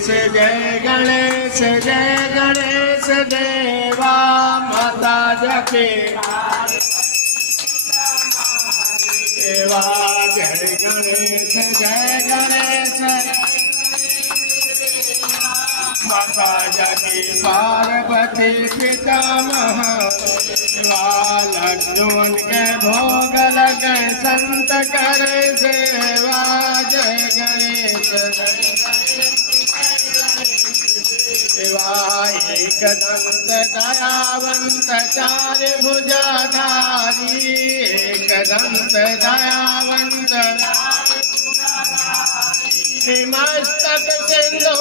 जय गणेश देवा माता जपे देवा जय गणेश माता जपे पार्वती पितामह लड्डून के भोग लगे संत करे सेवा जय गणेश देवा एक दंत दयावंत चार भुजाधारी एक दंत दयावंत मस्तक सिंधु